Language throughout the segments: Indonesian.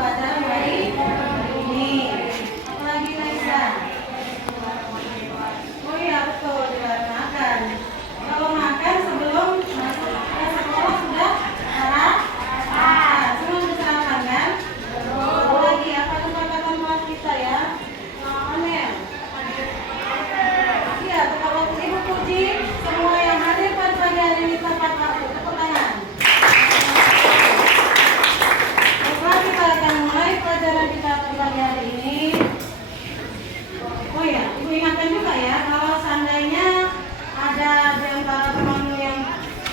pelajaran hari ini. Apalagi Naisa? Oh iya betul, jalan makan. Kalau makan sebelum masuk ke sekolah sudah sarapan. Semua sudah sarapan kan? Satu lagi apa tuh kata kelas kita ya? Amel. Iya, tukar waktu Ibu puji semua yang hadir pada pagi hari ini tepat waktu. Tepuk tangan. Baiklah, kita akan mulai pelajaran kita pada pagi hari ini. Oh ya, Ibu ingatkan juga ya, kalau seandainya ada di antara temanmu yang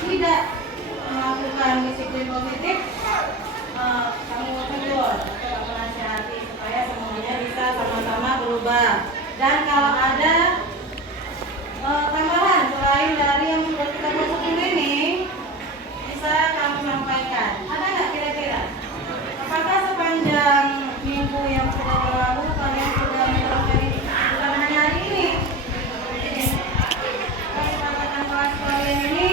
tidak melakukan disiplin positif, kamu tegur atau menasihati supaya semuanya bisa sama-sama berubah. Dan kalau ada tambahan selain dari yang sudah kita buat ini, bisa kamu sampaikan. Ada nggak kira-kira? Apakah sepanjang minggu yang sudah berlalu kalian sudah menerapkan ini? Bukan hanya hari ini. Kesepakatan kelas kalian ini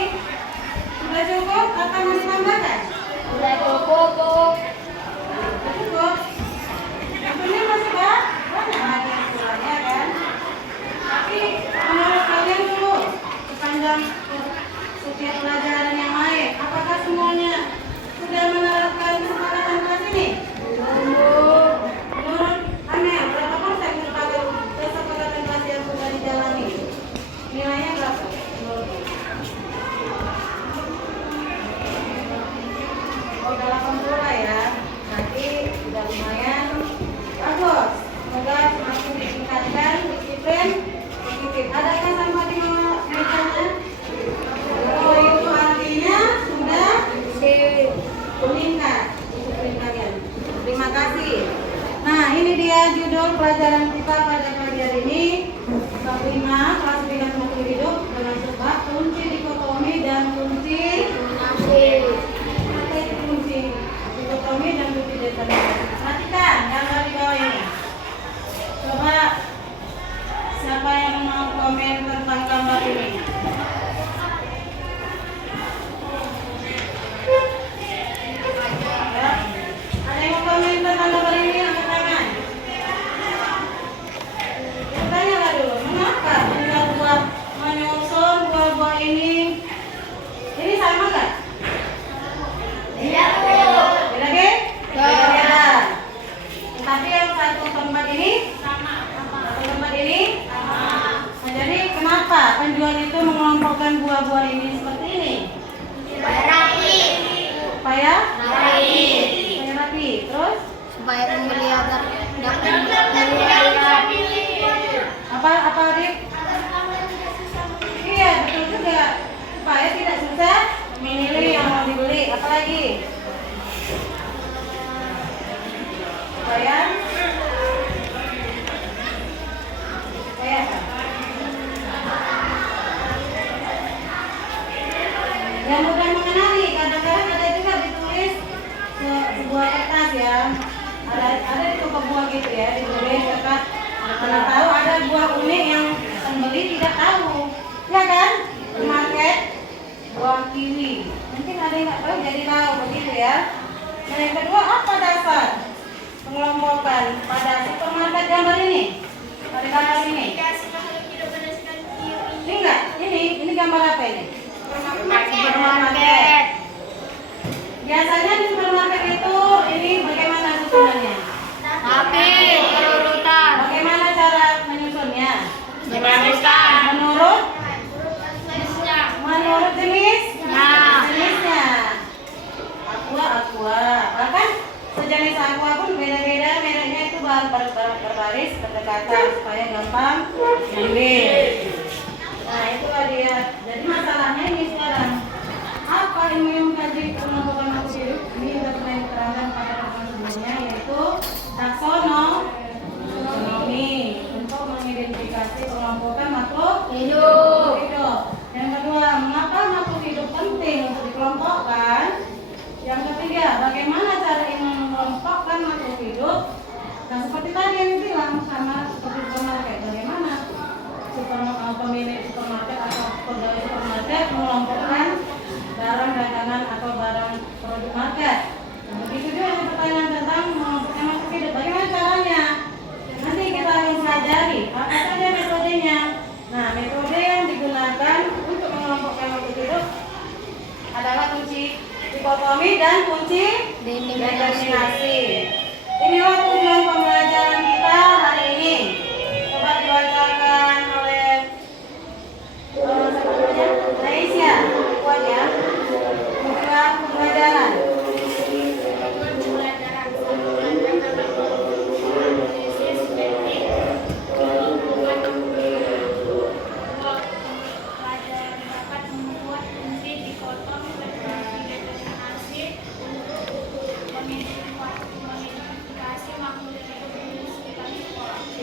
sudah cukup atau mau ditambahkan? Udah cukup, Bu. Sudah cukup. Tentunya masih banyak lagi yang kurangnya kan? Tapi menurut kalian dulu sepanjang setiap pelajaran yang lain, apakah semuanya sudah menerapkan kesepakatan kelas ini? Menurut Amel, berapa persen kesepakatan kelas yang sudah dijalani? Nilainya berapa? Oh, udah 80 lah ya. Berarti sudah lumayan bagus. Semoga semakin ditingkatkan disiplin positif. Adakah sama di mejanya? Oh, itu artinya sudah meningkat disiplin kalian. Terima kasih. Nah, ini dia judul pelajaran kita pada pagi hari ini. Bab 5, klasifikasi makhluk hidup dengan sebab kunci dikotomi dan kunci dikotomi dan kunci determinasi. Perhatikan gambar di bawah ini. Coba siapa yang mau komen tentang gambar ini? Ya. Ada yang mau komen tentang gambar ini? Angkat tangan. Kita tanyalah dulu, mengapa Anda buat menyusun buah-buah ini? Ini sama nggak? Iya, Bu. Beda deh? Beda. Tetapi yang satu tempat ini Sama. satu tempat ini sama. Nah, jadi kenapa penjual itu mengelompokkan buah-buah ini seperti ini? Rapi. Supaya Rapi. rapi. Terus Supaya pembeli agar dapat rapi. apa adik? Iya betul juga. Supaya tidak susah memilih yang mau dibeli. Apalagi? Supaya apa? Yang mudah mengenali, kadang-kadang ada juga ditulis sebuah kertas ya. Ada di toko buah gitu ya, ditulis kertas. Karena tahu ada buah unik yang pembeli tidak tahu, ya kan? Di market buah kiwi, mungkin ada yang nggak tahu jadi tahu begitu ya. Nah yang kedua apa dasar pengelompokan pada supermarket gambar ini? Pada gambar ini? Ini enggak? Ini gambar apa ini? Supermarket. Biasanya di supermarket itu ini bagaimana susunannya? Rapi. Berurutan. Bagaimana cara menyusunnya? Berurutan. Menurut jenis? Nah. Jenisnya. Aqua. Bahkan sejenis aqua pun beda-beda, mereknya itu berbaris berdekatan supaya gampang diambil. Nah itulah dia. Jadi masalahnya ini sekarang. Apa ilmu yang tadi pengelompokan makhluk hidup? Ini sudah pernah diterangkan pada pertemuan sebelumnya, yaitu taksonomi untuk mengidentifikasi pengelompokan makhluk Hidup. Yang kedua, mengapa makhluk hidup penting untuk dikelompokkan? Yang ketiga, bagaimana cara ini mengelompokkan makhluk hidup? Nah seperti tadi yang bilang sama seperti supermarket, bagaimana pemilik supermarket atau pegawai supermarket mengelompokkan barang dagangan atau barang produk market. Nah, begitu juga pertanyaan tentang kunci dikotomi dan kunci determinasi. Inilah tujuan pembelajaran kita hari ini. Coba dibacakan oleh Aisyah. Kuat ya. Tujuan pembelajaran.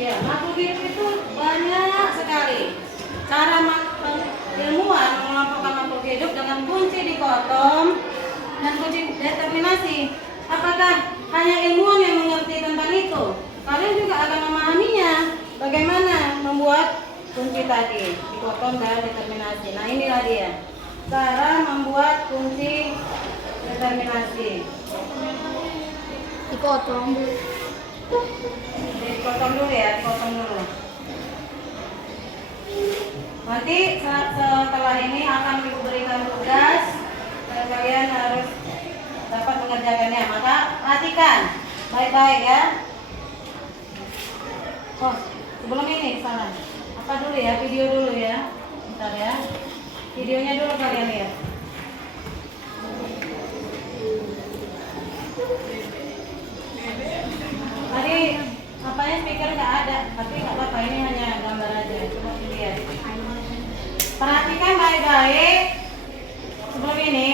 Ya, makhluk hidup itu banyak sekali. Cara ilmuwan mengelompokkan makhluk hidup dengan kunci dikotom dan kunci determinasi. Apakah hanya ilmuwan yang mengerti tentang itu? Kalian juga akan memahaminya. Bagaimana membuat kunci tadi, dikotom dan determinasi. Nah, inilah dia. Cara membuat kunci determinasi. Dipotong. Dipotong dulu ya, dipotong dulu. Nanti setelah ini akan diberikan tugas dan kalian harus dapat mengerjakannya. Maka perhatikan baik-baik ya. Oh, sebelum ini salah. Apa dulu ya? Video dulu ya. Bentar ya. Videonya dulu kalian lihat. Tadi apanya speaker nggak ada, tapi nggak apa-apa, ini hanya gambar aja. Coba dilihat. Perhatikan baik-baik sebelum ini.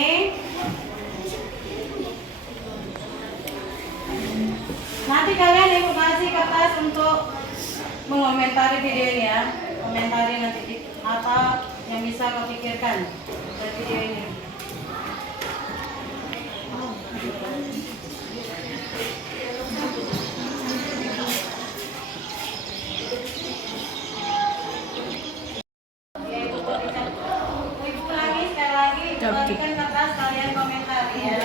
Nanti kalian informasi kertas untuk mengomentari video ini ya. Komentari nanti apa yang bisa kau pikirkan dari video ini. Bagikan kertas kalian komentari ya.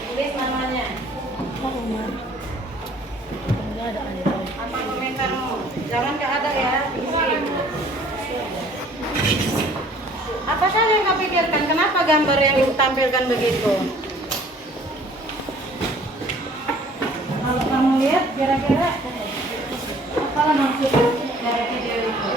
Tulis namanya. Apa komentarmu? Jangan nggak ada ya. Apa saja yang kau pikirkan? Kenapa gambar yang ditampilkan begitu? Kalau kamu lihat kira-kira apa maksud dari video itu?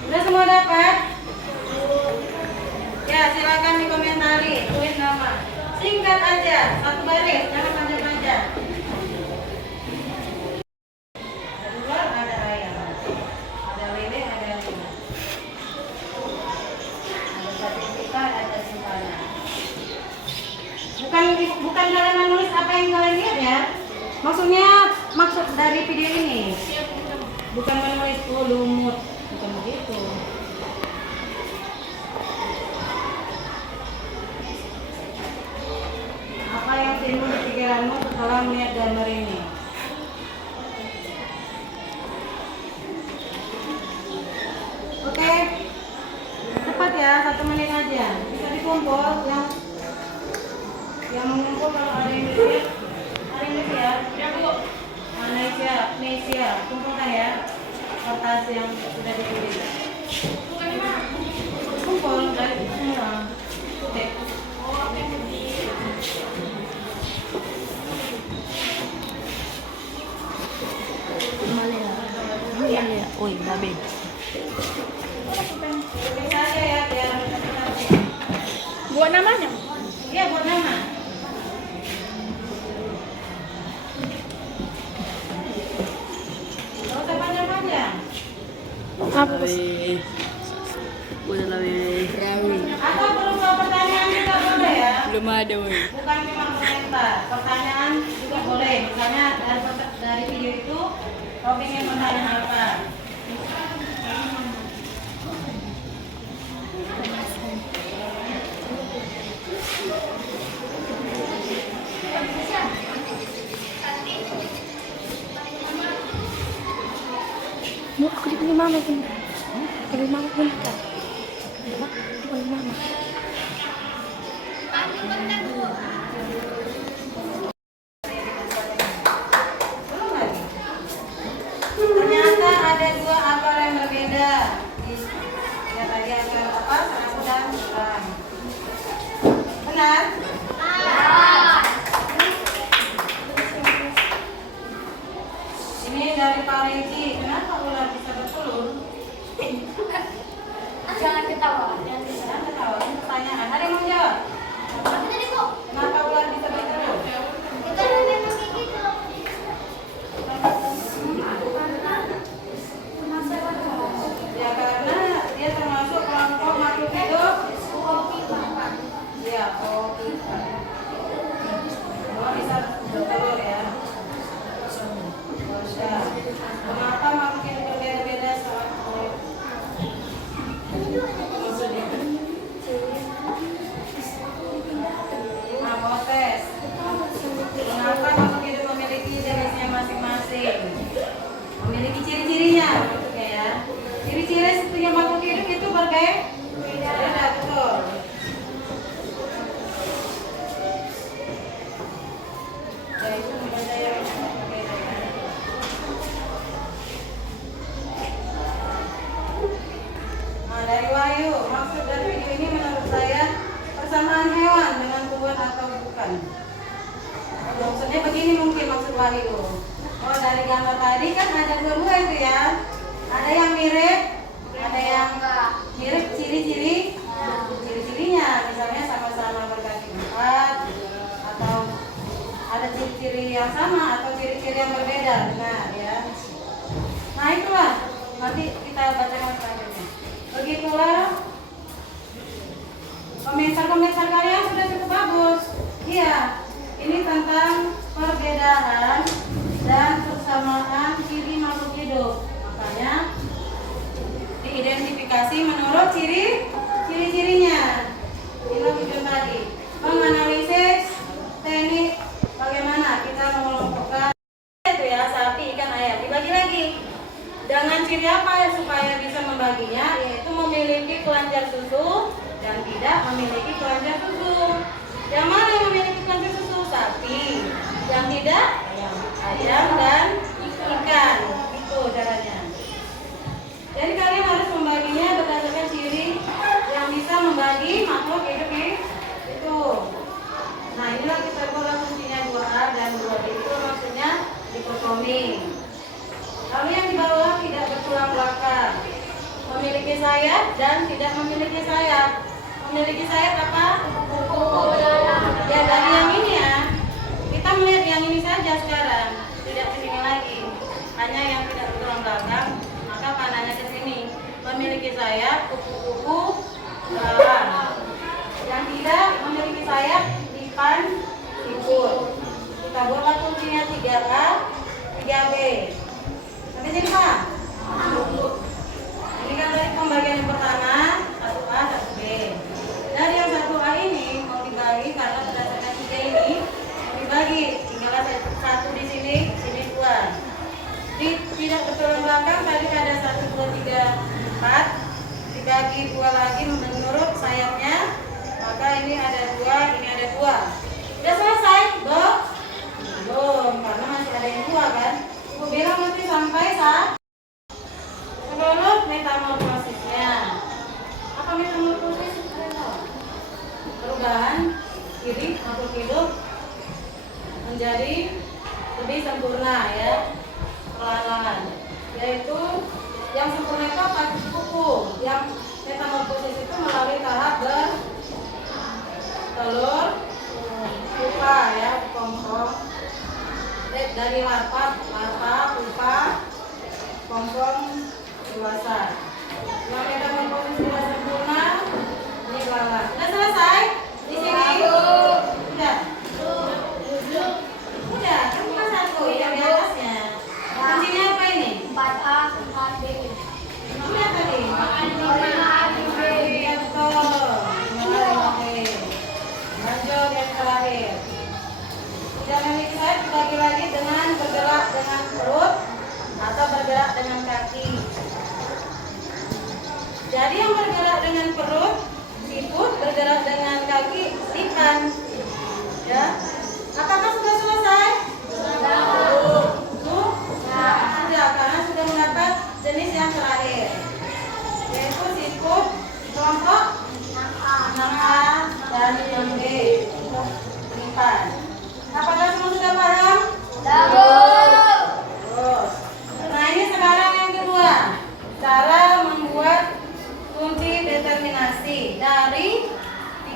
Sudah semua dapat? Ya, silakan dikomentari, tulis nama. Singkat aja, satu baris, jangan panjang-panjang. Ada luar, ada ayam. Ada lele, ada lele. Ada sertifikat, ada simpanan. Bukan kalian menulis apa yang kalian lihat ya. Maksudnya, maksud dari video ini. Bukan menulis lumut, bukan begitu. Apa yang timbul di pikiranmu setelah melihat gambar ini? Oke, cepat ya, 1 menit aja. Bisa dikumpul yang mengumpul kalau ada yang lihat. Ada yang lihat? Ya bu. Nesia, kumpulkan ya kertas yang sudah ditulis. Kumpul dari semua. Oke. Uy, babe. Bisa aja ya, biar Buat namanya? iya buat nama. Gak usah panjang-panjang. Apa sih? Udah lebih rawi. Atau belum tahu pertanyaan juga boleh ya. Belum ada, woy. Bukan cuma komentar, pertanyaan juga boleh. Misalnya dari video itu kau ingin bertanya apa? mama pindah. Panggil mama pindah. Panggil mama. Belum lagi. Ternyata ada dua apel yang berbeda. Ya tadi apel apa? Serang dan serang. Benar? Ini dari Pak Regi. Kenapa ular bisa bertelur? Jangan ketawa. Jangan ketawa. Ini pertanyaan. Ada yang mau jawab? Tapi tadi kok Kenapa ular bisa bertelur? kita memang kayak gitu. Ya karena dia termasuk kelompok makhluk hidup. Ya, oke. Semua bisa bertelur ya. Bisa. Kenapa makhluk hidup berbeda-beda sama maksudnya? Nah, mau tes. Kenapa makhluk hidup memiliki jenisnya masing-masing? Memiliki ciri-cirinya maksudnya ya. Ciri-ciri setiap makhluk hidup itu berbeda, betul. Ya, itu berbeda ya, berbeda ya. Nah, dari Wahyu, maksud dari video ini menurut saya persamaan hewan dengan Tuhan atau bukan. Maksudnya begini mungkin maksud Wahyu. Oh, dari gambar tadi kan ada dua-dua itu ya. Ada yang mirip, ada yang mirip ciri-cirinya. Misalnya sama-sama berkaki empat, atau ada ciri-ciri yang sama atau ciri-ciri yang berbeda. Benar ya. Nah itulah, nanti kita baca yang selanjutnya. Begitulah komentar kalian sudah cukup bagus. Iya, ini tentang perbedaan dan persamaan ciri makhluk hidup. Makanya diidentifikasi menurut ciri-cirinya. Ini tujuan tadi. Menganalisis teknik bagaimana kita mengelompokkan itu ya, sapi, ikan, ayam. Dibagi lagi. Dengan ciri apa ya supaya bisa membaginya? Yaitu memiliki kelenjar susu dan tidak memiliki kelenjar susu. Yang mana yang memiliki kelenjar susu? Sapi. Yang tidak? Ayam dan ikan. Itu caranya. Jadi kalian harus membaginya berdasarkan ciri yang bisa membagi makhluk hidup itu. Nah inilah kita buat fungsinya 2A dan 2B. Itu maksudnya dikotomi. Lalu yang di bawah tidak bertulang belakang, memiliki sayap dan tidak memiliki sayap. Memiliki sayap apa? Ya dari yang ini ya. Kita melihat yang ini saja sekarang, tidak kesini lagi. Hanya yang tidak bertulang belakang, maka panahnya ke sini. Memiliki sayap, kupu-kupu, belalang. Yang tidak memiliki sayap, ikan, ikut. Kita buatlah fungsinya 3A, 3B. Sampai sini Pak? Ini kan dari pembagian yang pertama, 1A, 1B. Dari yang 1A ini mau dibagi karena berdasarkan 3 ini mau dibagi. Tinggal satu di sini 2. Di tidak bertulang belakang tadi ada 1, 2, 3, 4. Dibagi 2 lagi menurut sayapnya. Maka ini ada 2, ini ada 2. Sudah selesai? Belum, karena masih ada yang 2 kan? Aku bilang nanti sampai seluruh metamorfosisnya. Apa metamorfosis? Perubahan ciri makhluk hidup menjadi lebih sempurna ya, perlahan-lahan. Yaitu yang sempurna itu apa? Kuku. Yang metamorfosis itu melalui tahap bertelur, pupa ya, kompong. Dari larva, pupa, kompong, dewasa. Yang metamorfosis sudah sempurna, ini belalang. Sudah selesai? Di sini? Sudah. Udah, kan cuma 1 yang di atasnya. Kuncinya apa ini? 4A, 4B. Ini tadi. Iya betul. Lanjut yang terakhir. Tidak memiliki sayap dibagi lagi dengan bergerak dengan perut atau bergerak dengan kaki.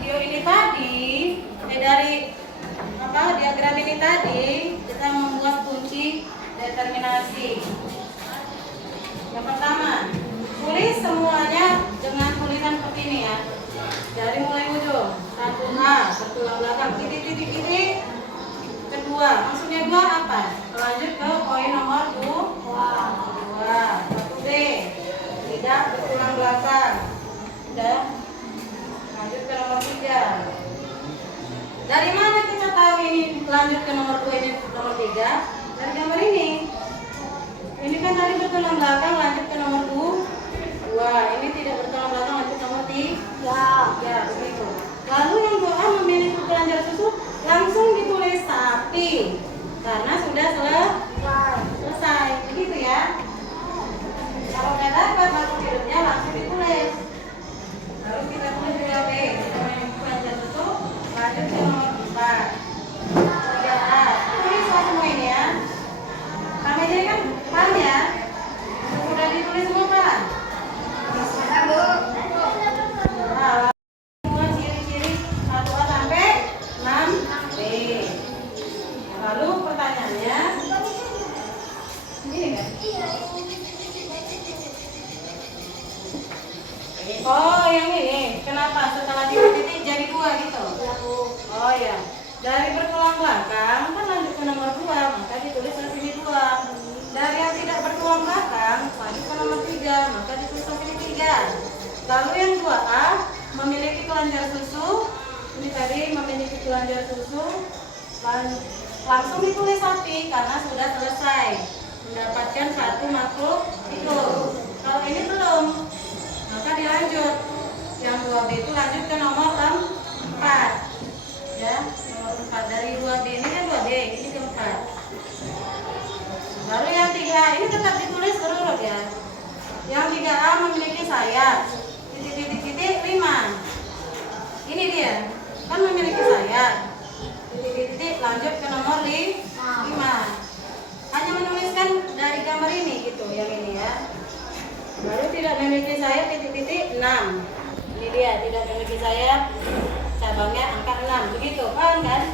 video ini tadi, dari diagram ini tadi, kita membuat kunci determinasi. Yang pertama, tulis semuanya dengan tulisan seperti ini ya. Dari mulai ujung, 1A, bertulang belakang, titik. Kedua, maksudnya 2 apa? Lanjut ke poin nomor 2. 1B, tidak bertulang belakang. Udah. Lanjut ke nomor 3. Dari mana kita tahu ini lanjut ke nomor 2 ini nomor 3? Dari gambar ini. Ini kan tadi bertulang belakang lanjut ke nomor 2. Ini tidak bertulang belakang lanjut nomor 3. Ya, begitu. Lalu yang doa memiliki kelenjar susu langsung ditulis sapi karena sudah selesai. Begitu ya. Kalau nggak dapat makhluk hidupnya langsung ditulis. Lalu kita tulis juga B. Kita memiliki kelenjar susu lanjut ke nomor 4. 3A. Tulis semua ini ya. Kami jadi kan paham ya? Sudah ditulis semua kan? Nah, semua ciri-ciri 1A sampai 6B. Lalu pertanyaannya, ini kan? Oh, yang ini. Kenapa setelah titik jadi 2 gitu? Oh ya. Dari bertulang belakang kan lanjut ke nomor 2, maka ditulis di sini 2. Dari yang tidak bertulang belakang lanjut ke nomor 3, maka ditulis di sini 3. Lalu yang 2A memiliki kelenjar susu. Ini tadi memiliki kelenjar susu. Langsung ditulis sapi karena sudah selesai mendapatkan satu makhluk hidup. Kalau ini belum, maka dilanjut. Yang 2B itu lanjut ke nomor 4. Ya, nomor 4 dari 2B ini kan 2B, ini ke 4. Lalu yang 3, ini tetap ditulis urut ya. Yang 3A memiliki sayap. Titik 5. Ini dia, kan memiliki sayap. Titik lanjut ke nomor 5. Hanya menuliskan dari gambar ini gitu, yang ini ya. Lalu tidak memiliki sayap titik 6. Ini dia, tidak memiliki sayap, cabangnya angka 6, begitu paham kan?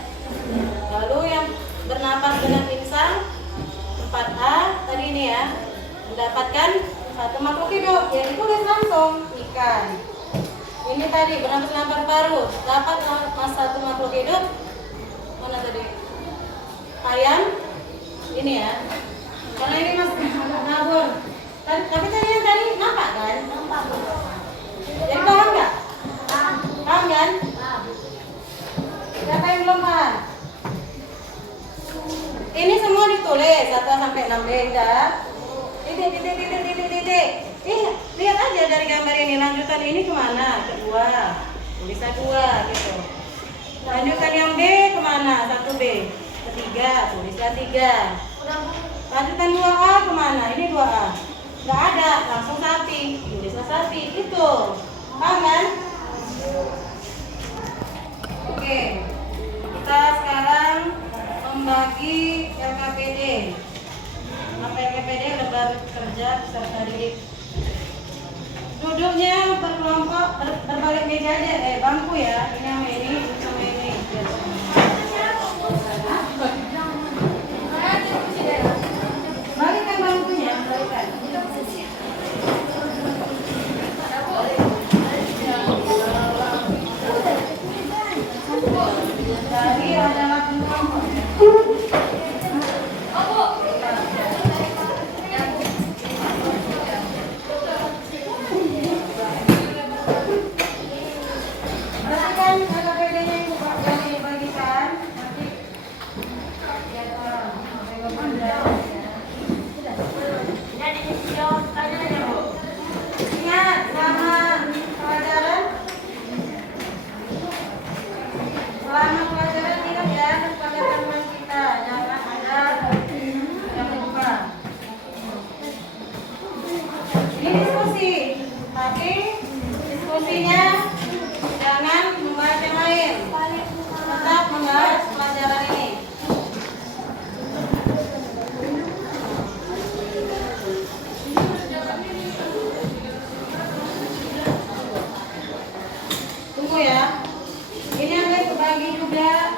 Lalu yang bernapas dengan insang 4A tadi ini ya, mendapatkan satu makhluk hidup, ya ditulis langsung ikan. Ini tadi bernapas dengan paru-paru, dapat satu makhluk hidup, mana tadi? Ayam, ini ya. Karena ini mas nabur. Tapi tadi yang tadi nampak kan? Nampak. Jadi paham nggak? Paham kan? Siapa yang belum paham? Ini semua ditulis 1 sampai 6B dah. Titik. Lihat aja dari gambar ini lanjutan ini kemana? Kedua, tulisnya 2 gitu. Lanjutan yang B kemana? 1B. Ketiga, tulisnya 3. Lanjutan 2A kemana? Ini 2A. Nggak ada, langsung sapi. Tulisnya sapi, gitu. Paham kan? Oke. Kita sekarang membagi LKPD. LKPD lembar kerja peserta didik. Duduknya berkelompok berbalik meja aja, bangku ya. Ini sama ini, sama ini. Balikan bangkunya, balikan. Dari adalah kelompok. Selama pelajaran ingat ya kepada teman kita, jangan ada yang lupa. Ini diskusi, tapi diskusinya jangan membahas yang lain. Tetap membahas pelajaran ini. Tunggu ya. lagi juga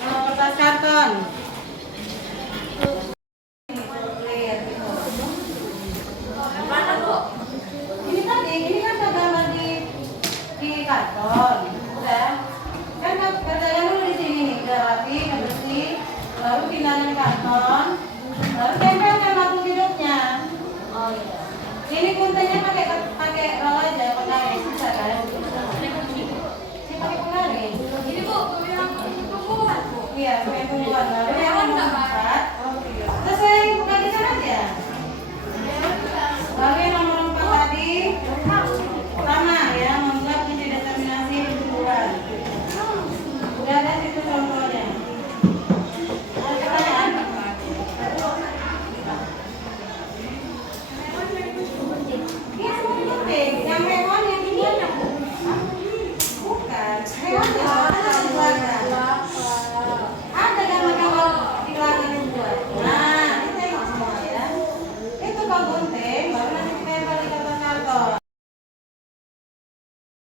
kertas karton. Clear gitu. Mana, Bu? Ini tadi, ini kan tergambar di karton. Udah. Kan kerjakan dulu di sini nih, udah rapi, udah bersih. Baru tinggalin karton. Baru tempelkan batu hidupnya. Oh iya. Ini kuntenya pakai roll aja, pakai